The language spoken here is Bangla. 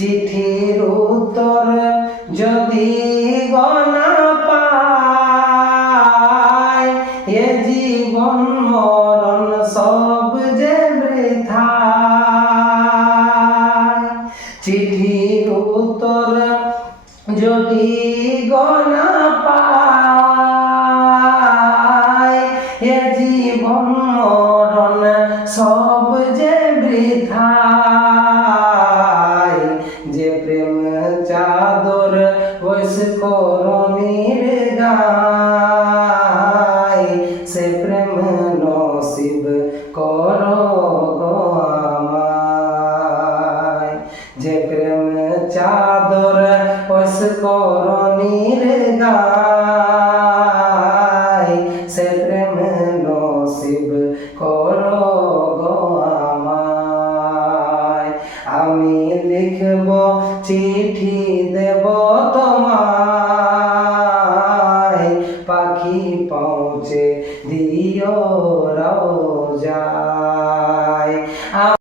চিঠির উত্তর যদি গনা পায়, এ জীবন মরণ সব যে বৃথা। চিঠির উত্তর যদি গনা পায়, এ জীবন মরণ সব যে বৃথা। যে প্রেম চাদর বৈশ করণীর গায়, সে প্রেম নসিব করো গো আমায়। যে প্রেম চাদর বৈশ করণীর গায়, সে প্রেম নসিব করো গো আমায়। আমি লিখব চিঠি দেব তোমায়, পাখি পৌঁছে দিও